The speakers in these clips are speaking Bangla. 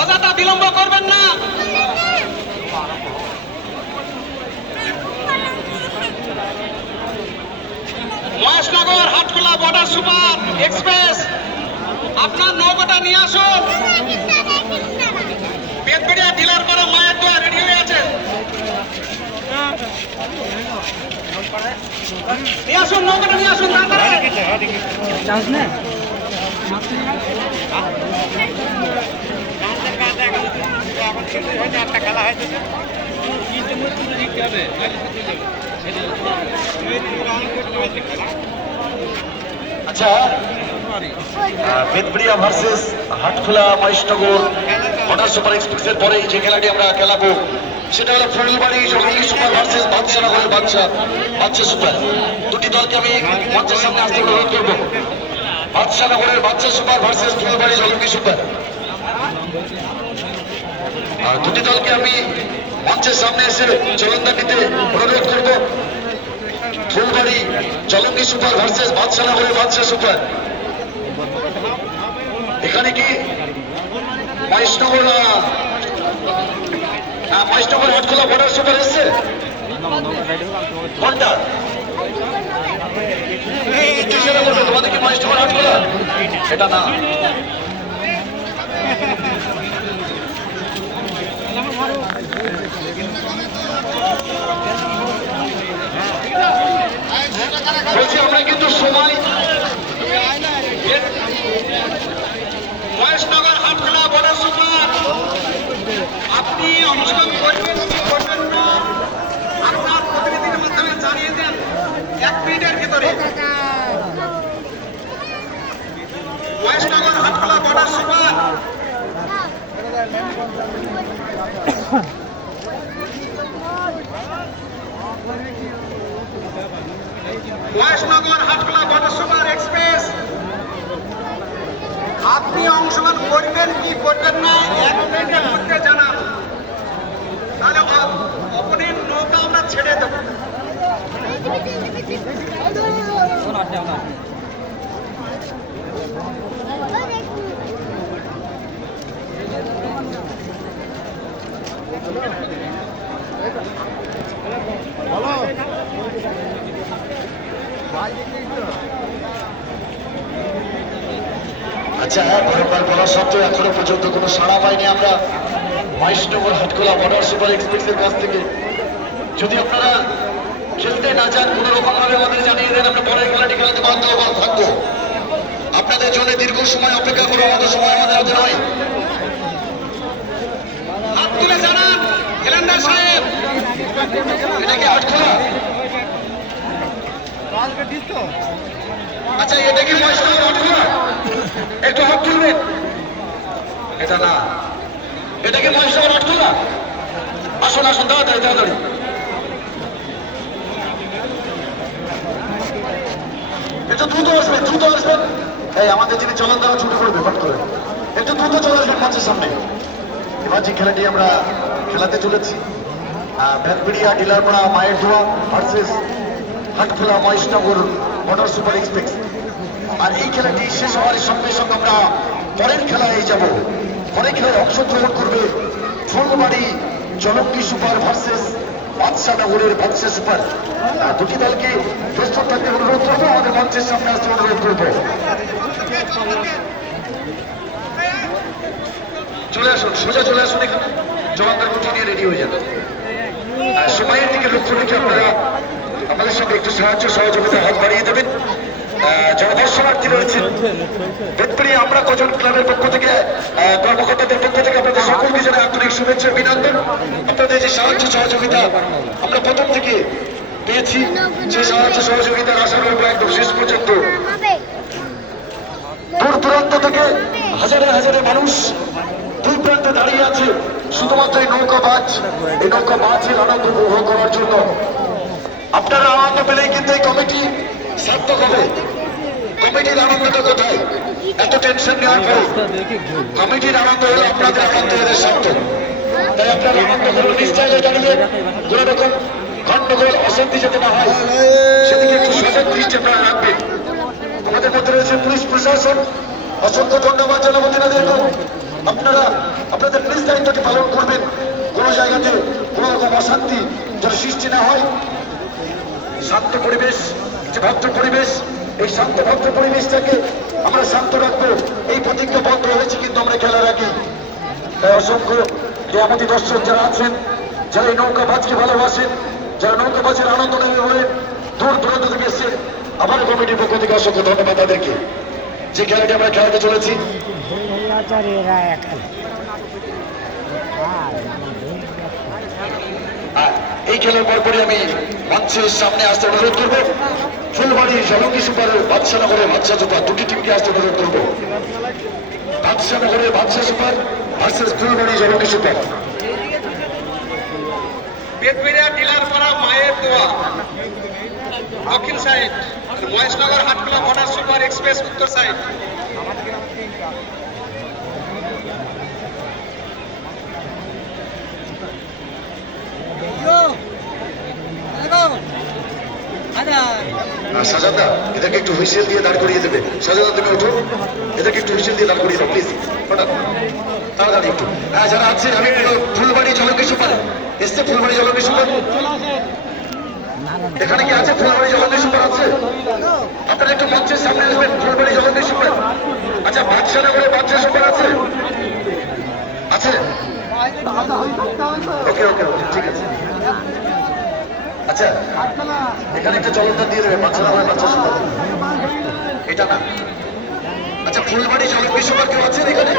অযথা বিলম্ব করবেন না। Maheshnagar, Hatkhola, border super, express. আপনার নৌকাটা নিয়ে আসুন। বেদবেড়িয়া ডিলার করে মায়ের দোয়া রেডি হয়ে আছে নিয়ে আসুন, নৌকাটা নিয়ে আসুন চান্স আচ্ছা হাটখোলা মহেশনগর বর্ডার সুপার এক্সপ্রেসের পরে যে খেলাটি আমরা খেলাবো, সেটা হলো ফুলবাড়ি জঙ্গলি সুপার ভার্সেস বাদশানগরের বাদশা বাদশা সুপার। দুটি দলকে আমি মঞ্চের সামনে আসতে অনুরোধ করব। বাদশানগরের Badsha super versus Phulbari Jangli super. দুটি দলকে আমি মঞ্চের সামনে এসে চলন্দা নিতে অনুরোধ করব ফুলবাড়ি জলঙ্গি সুপার ভার্সেস বাদশানগরের বাদশা সুপার এখানে কি মহেশনগর মহেশনগর হাটখোলা বর্ডার সুপার এসছে বলবে তোমাদের কি মহেশনগর হাটখোলা এটা না বলছি আমরা কিন্তু সবাই মহেশনগর হাটখোলা বর্ডার সুপার। আপনি অংশগ্রহণ করবেন কি করবেন না আপনার প্রতিনিধির মাধ্যমে জানিয়ে দেন এক মিনিটের ভিতরে Maheshnagar Hatkhola border super Maheshnagar Hatkhola border super express আপনি অংশগ্রহণ করবেন কি করবেন না এক মিনিটের মধ্যে জানান তাহলে অপরের নৌকা আমরা ছেড়ে দেবো আচ্ছা বারবার বলা সত্ত্বেও এখনও পর্যন্ত কোনো সাড়া পাইনি আমরা মহেশনগর বর্ডার সুপার এক্সপ্রেসের কাছ থেকে। যদি আপনারা খেলতে না চান কোনো রকম ভাবে আমাদের জানিয়ে দেন, আমরা পরের খেলাটি খেলাতে বাধ্য থাকব। আপনাদের জন্য দীর্ঘ সময় অপেক্ষা করার মতো সময় আমাদের হাতে নয়। হাত তুলে জানান, এলান্দার সাহেব। এটা কি হাটখোলা আচ্ছা এটা কি মহেশনগর হাটখোলা একটু হাত তুলবেন। এটা না। এটা কি মহেশনগর হাটখোলা আসুন আসুন তাড়াতাড়ি তাড়াতাড়ি ডিলারপাড়া, মায়ের versus Hatkhola, Maheshnagar motor super আর এই খেলাটি শেষ হওয়ার সঙ্গে সঙ্গে আমরা পরের খেলায় যাব। পরের খেলায় অংশগ্রহণ করবে ফুলবাড়ি জলঙ্গি সুপার ভার্সেস বাদশানগরের বাদশা সুপার? দুটি দলকে প্রস্তুত থাকতে অনুরোধ করব আমাদের মঞ্চের সামনে আসতে অনুরোধ করব চলে আসুন, সোজা চলে আসুন এখানে। জবানদার গুটি নিয়ে রেডি হয়ে যান। সময়ের দিকে লক্ষ্য রেখে আপনারা আমাদের সঙ্গে একটু সাহায্য সহযোগিতা হাত বাড়িয়ে দেবেন। আহ, যারা দর্শনার্থী রয়েছেন। বেদপুরি আমরা কজন ক্লাবের পক্ষ থেকে কর্মকর্তাদের পক্ষ থেকে আপনাদের সকলকে জানাই আন্তরিক শুভেচ্ছা অভিনন্দন। আপনাদের যে সাহায্য সহযোগিতা আমরা প্রথম থেকে পেয়েছি সেই সাহায্য সহযোগিতার আশা করব একদম শেষ পর্যন্ত। দূর দূরান্ত থেকে হাজারে হাজারে মানুষ দুই প্রান্তে দাঁড়িয়ে আছে শুধুমাত্র এই নৌকা বাজ এই নৌকা বাজের আনন্দ উপভোগ করার জন্য। আপনারা আনন্দ পেলেই কিন্তু এই কমিটি সার্থক হবে কমিটির আনন্দটা কোথায়? এত টেনশন নেওয়ার পরে কমিটির আনন্দ হলো আপনাদের আনন্দ, এদের সার্থক তাই আপনারা আনন্দ করুন নিশ্চয় জানাবেন কোন রকম গন্ডগোল, অশান্তি যাতে না হয়, সেদিকে একটু সজাগ দৃষ্টি আপনারা রাখবেন। আমাদের মধ্যে রয়েছে পুলিশ প্রশাসন। অসংখ্য ধন্যবাদ জানাব তিনাদেরকে আপনারা, আপনাদের নিজ দায়িত্বটি পালন করবেন। কোনো জায়গাতে কোনো রকম অশান্তি যেন সৃষ্টি না হয়, শান্ত পরিবেশ ভদ্র পরিবেশ, এই শান্ত ভদ্র পরিবেশটাকে আমরা শান্ত রাখব। এই প্রতিজ্ঞাবদ্ধ হয়েছে কিন্তু আমরা খেলার আগে। তাই অসংখ্য আমাদের দর্শক যারা আছেন, যারা এই নৌকাবাজকে ভালোবাসেন, যারা নৌকাবাজের আনন্দ নেবে বলে দূর দূরান্ত থেকে এসছেন আমার কমিটির পক্ষ থেকে অসংখ্য ধন্যবাদ তাদেরকে। যে খেলাটি আমরা খেলাতে চলেছি। এই খেলার পরপরই আমি মঞ্চের সামনে আসতে অনুরোধ করব। ফুলবাড়ি জলঙ্গি সুপার বাদশানগরের বাদশা সুপার দুটি টিমকে আসতে অনুরোধ করব। বাদশানগরের Badsha super versus Phulbari Jalangi super. বেদবিরা dealer পাড়া মায়ের দোয়া। দক্ষিণ side Maheshnagar Hatkhola border super express উত্তর সাইড। আর সাজাদা, এদেরকে একটু হুইসেল দিয়ে দাঁড় করিয়ে দেবে। সাজাদা, তুমি ওঠো। এদেরকে একটু হুইসেল দিয়ে দাঁড় করিয়ে দাও প্লিজ হঠাৎ তাড়াতাড়ি একটু হ্যাঁ যারা আছে, আমি ফুলবাড়ি জলঙ্গি সুপার। এসছে ফুলবাড়ি জলঙ্গি সুপার। এখানে কি আছে? ফুলবাড়ি জলঙ্গি সুপার আছে? আপনারা একটু মঞ্চের সামনে আসবেন, ফুলবাড়ি জলঙ্গি সুপার। আচ্ছা বাদশা নগরে বাদশা সুপার আছে? আছে? ওকে ওকে, ঠিক আছে। আচ্ছা এখানে একটা জলটা দিয়ে দেবে বাচ্চা না হয় বাচ্চা সুপার এটা না। আচ্ছা ফুলবাড়ি জলঙ্গি সুপার কেউ আছেন এখানে?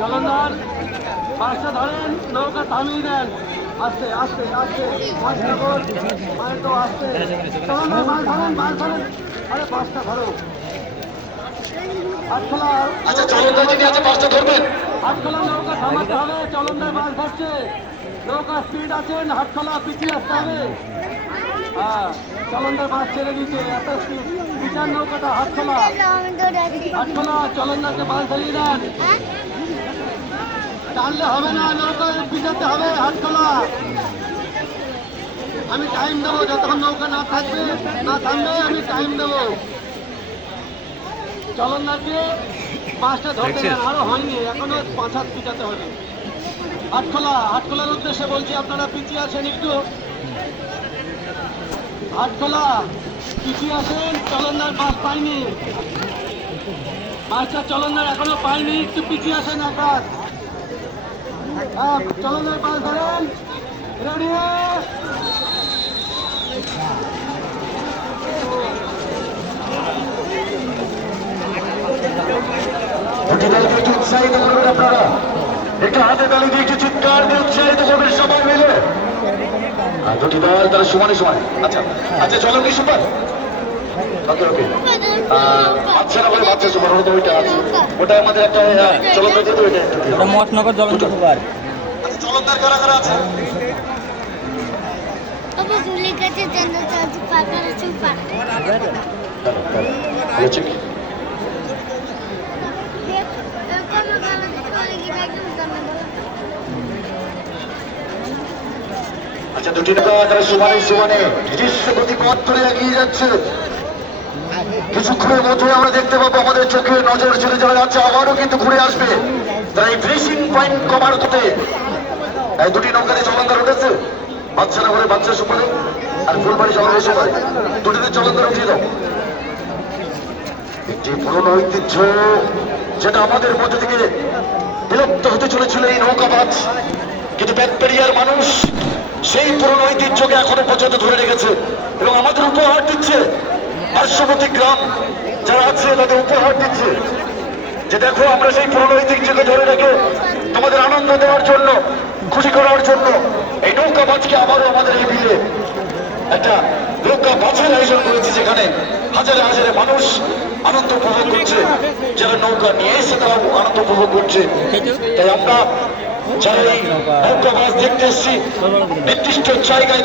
জলন্দার মাছটা ধরেন, নৌকা থামিয়ে দেন। আস্তে আস্তে আস্তে। ধর আস্তে জলন্দার মাছ ধরেন মাছ ধরেন। আরে, পাঁচটা ধরো আচ্ছা জলটা যিনি আছে ধরবেন। নৌকা হবে ধরছে। আছেন হাটখোলা পিছিয়ে আসতে হবে। হ্যাঁ ছেড়ে দিচ্ছে বিচার নৌকাটা হাটখোলা। হাটখোলা ধরিয়ে টানলে হবে না, নৌকা পিছাতে হবে হাত খোলা আমি টাইম দেবো, যতক্ষণ নৌকা না থাকবে, না থামবে, আমি টাইম দেবো। চলন্দারকে পাঁচটা ধরতে দেন আরও হয়নি এখনও পাঁচ হাত পিছাতে হবে। হাটখোলা হাটখোলার উদ্দেশ্যে বলছি আপনারা পিছিয়ে আছেন একটু। হাটখোলা পিছিয়ে আসেন চলন্দার মাছ পাইনি। মাছটা চলন্দার এখনও পাইনি একটু পিছিয়ে আসেন আকাশ হ্যাঁ চলন্দার মাছ ধরেন। রেডি? একটু উৎসাহিত করবেন আপনারা একটু হাতে তালি দিয়ে একটু চিৎকার দিয়ে উৎসাহিত করবেন সবাই মিলে দুটি দল তারা সমানে সমানে আচ্ছা আচ্ছা চলো কি সুপার ওকে ওকে আচ্ছা না বলে বাচ্চা সুপার ওটা ওইটা আছে ওটা আমাদের একটা হ্যাঁ, চলো তো দিয়ে ওইটা মঠনগর জলন্ত সুপার আচ্ছা চলন্দার কারা কারা আছে Apa sulit kerja jangan satu pakar. দাঁড়াও, দাঁড়াও। হয়েছে কি Dia, kalau kalau kalau kita itu bukan আচ্ছা দুটি তারা সমানে সমানে নিজস্ব গতি পথ ধরে এগিয়ে যাচ্ছে। কিছুক্ষণের মধ্যে আমরা দেখতে পাবো আমাদের চোখে নজর ছেড়ে যাওয়া যাচ্ছে আবারও কিন্তু ঘুরে আসবে। তারা এই ফিশিং পয়েন্ট কমার হতে এই দুটি নৌকাতে চলন্দার উঠেছে। বাচ্চা নগরে বাচ্চা সুপারে আর ফুলবাড়ি জলঙ্গি সুপারে দুটিতে চলন্দার উঠিয়ে দাও একটি পুরনো ঐতিহ্য যেটা আমাদের মধ্যে থেকে বিলুপ্ত হতে চলেছিল এই নৌকাবাজ। কিন্তু ব্যাকটেরিয়ার মানুষ সেই পুরনো ঐতিহ্যকে এখনও পর্যন্ত ধরে রেখেছে এবং আমাদের উপহার দিচ্ছে পার্শ্ববর্তী গ্রাম যারা আছে, তাদের উপহার দিচ্ছে। যে দেখো, আমরা সেই পুরনো ঐতিহ্যকে ধরে রেখে তোমাদের আনন্দ দেওয়ার জন্য, খুশি করার জন্য এই নৌকাবাজকে আবারও আমাদের এই বিলে একটা নৌকা বাছাই আয়োজন করেছি যেখানে হাজারে হাজারে মানুষ আনন্দ উপভোগ করছে, যারা নৌকা নিয়ে এসে তারা আনন্দ উপভোগ করছে। তাই আমরা নৌকা দেখতে এসেছি, নির্দিষ্ট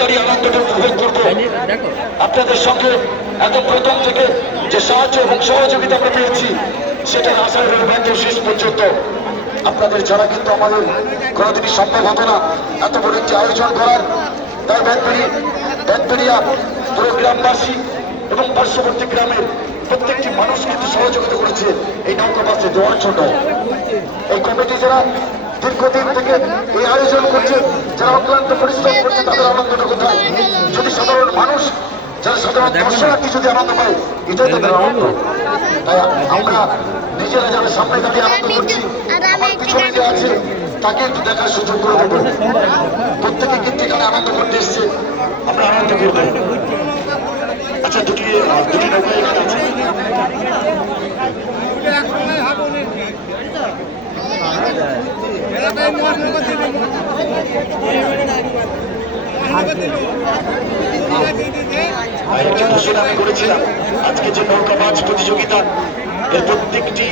দাঁড়িয়ে উপভোগ আপনাদের সঙ্গে একদম প্রথম থেকে যে সাহায্য এবং সহযোগিতা আমরা পেয়েছি, সেটা আশায় রইল শেষ পর্যন্ত। আপনাদের ছাড়া কিন্তু আমাদের কোনোদিনই সম্ভব হতো না। এত বড় একটি আয়োজন করার। তাই ব্যাটবেরিয়া পুরো গ্রামবাসী এবং পার্শ্ববর্তী গ্রামের প্রত্যেকটি মানুষ কিন্তু সহযোগিতা করেছে এই নৌকা বাসে দেওয়ার জন্য। এই কমিটি যারা দীর্ঘদিন থেকে এই আয়োজন করছে যারা অক্লান্ত পরিশ্রম করছে তাদের আনন্দটা কোথায় যদি সাধারণ মানুষ যারা সাধারণ দর্শনার্থী যদি আনন্দ পায় এটাই তাদের আনন্দ তাই আমরা নিজেরা যারা সামনে দাঁড়িয়ে আনন্দ করছি আমার পিছনে যে আছে তাকে একটু দেখার সুযোগ করে দেবো। প্রত্যেকে কিন্তু এখানে আনন্দ করতে এসছে। আমরা আনন্দ করব। আচ্ছা দুটি দুটি নৌকা এখানে আছে? আমি করেছিলাম। আজকে যে নৌকা মাছ প্রতিযোগিতা, এর প্রত্যেকটি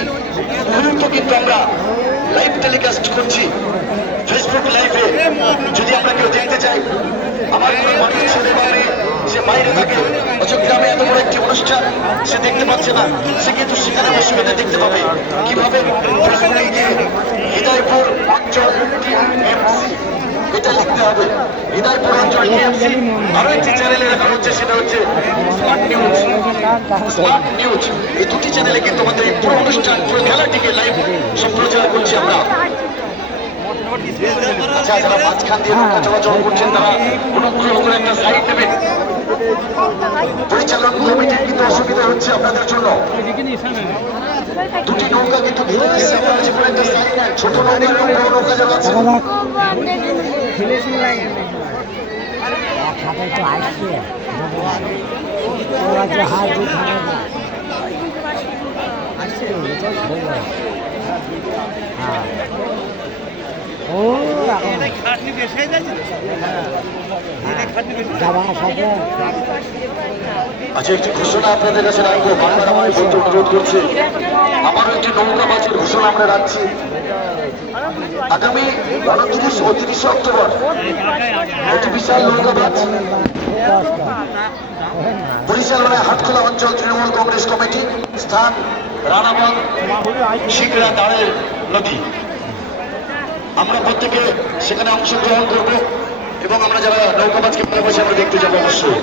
মুহূর্ত কিন্তু আমরা লাইভ টেলিকাস্ট করছি। ফেসবুক লাইভে যদি আমরা কেউ দেখতে চাই, আমার কোনো ছেলে বা মেয়ে সে বাইরে থাকে। অথচ গ্রামে এত বড় একটি অনুষ্ঠান, সে দেখতে পাচ্ছে না। সে কিন্তু সেখানে বসে এটা দেখতে পাবে। কীভাবে হৃদয়পুর অঞ্চল টিএমসি এটা লিখতে হবে। হৃদয়পুর অঞ্চল টিএমসি আরও একটি চ্যানেলে দেখা হচ্ছে, সেটা হচ্ছে স্মার্ট নিউজ স্মার্ট নিউজ এই দুটি চ্যানেলে কিন্তু আমাদের পুরো অনুষ্ঠান, পুরো খেলাটিকে লাইভ সম্প্রচার করছি আমরা। আচ্ছা যারা মাঝখান দিয়ে নৌকা চলাচল করছেন তারা অনুগ্রহ করে একটা সাইড নেবেন। পরিচালন কমিটির কিন্তু অসুবিধা হচ্ছে আপনাদের জন্য। দুটি নৌকা কিন্তু ঘিরে দিচ্ছে আপনারা যে একটা সাইড ছোট নৌকা এবং বড় নৌকা যারা আছে আসছে। ও আচ্ছা একটি ঘোষণা আপনাদের কাছে রাখব। বারবার আমায় বলতে অনুরোধ করছে। আমারও একটি নৌকা মাছের ঘোষণা আমরা রাখছি। আগামী উনত্রিশ ও তিরিশে অক্টোবর। একটি বিশাল নৌকা মাছ কষ্ট পরিচালনায় হাটখোলা অঞ্চল তৃণমূল কংগ্রেস কমিটি স্থান রানাবাগ শিকরা দাঁড়ের নদী। আমরা প্রত্যেকে সেখানে অংশগ্রহণ করব এবং আমরা যারা নৌকাবাজকে ভালোবাসি, আমরা দেখতে যাব অবশ্যই।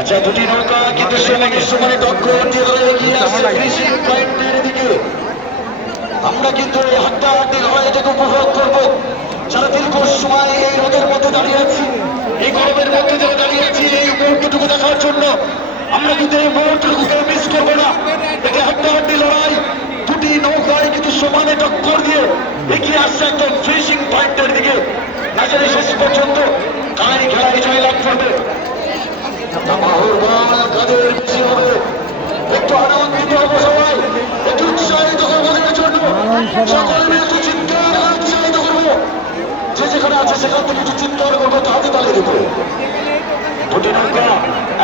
আচ্ছা দুটি নৌকা কিন্তু ফিনিশিং পয়েন্টের দিকে। আমরা কিন্তু এই হাড্ডাহাড্ডি লড়াইটাকে উপভোগ করব। যারা দীর্ঘ সময় এই রোদের মধ্যে দাঁড়িয়ে আছি এই গরমের মধ্যে যারা দাঁড়িয়ে আছি এই মুহূর্তটুকু দেখার জন্য আমরা কিন্তু এই মুহূর্তটুকুকে মিস করব না এটা হাড্ডাহাড্ডি লড়াই, দুটি নৌকায় কিন্তু সমানে টক্কর দিয়ে এগিয়ে আসছে একদম ফিনিশিং পয়েন্টের দিকে। নাজারে শেষ পর্যন্ত কারাই খেলায় জয়লাভ করবে। হবে। একটু সবাই একটু যে যেখানে আছে সেখান থেকে একটু চিৎকার করব তো হাতে তালে দেবো। দুটি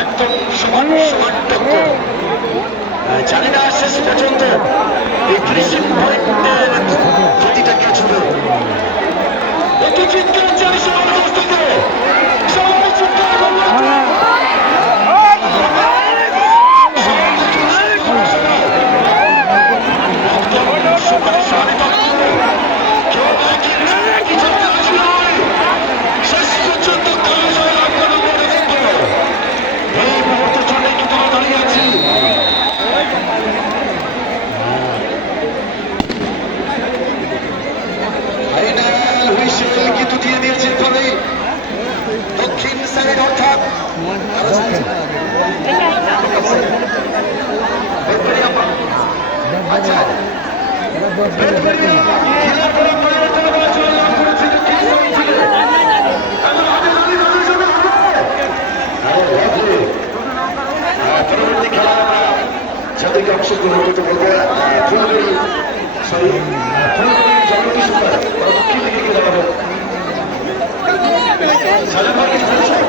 একদম সমান সমান টক্কর আহ, জানি না শেষ পর্যন্ত এই ফিনিশিং পয়েন্টের প্রতিটা কে ছুড়ে একটু চিৎকার চাই সবার কাছ থেকে সবাই চিৎকার করব শেষ পর্যন্ত কাজ হয় আপনারা মনে রাখবেন। এই মুহূর্তের জন্যই কিন্তু আমরা দাঁড়িয়ে আছি। ফাইনাল হুইসেল কিন্তু দিয়ে দিয়েছে তবে দক্ষিণ সাইড অর্থাৎ আচ্ছা খেলার পরে পরিবর্তন করা জয়লাভ করেছে দক্ষিণ সাইড থেকে। এখন হাতে তালি তাদের জন্য হবে। আরে বাপরে। আহ, পরবর্তী খেলা আমরা যাদেরকে অংশগ্রহণ করতে দেখাবো সাজান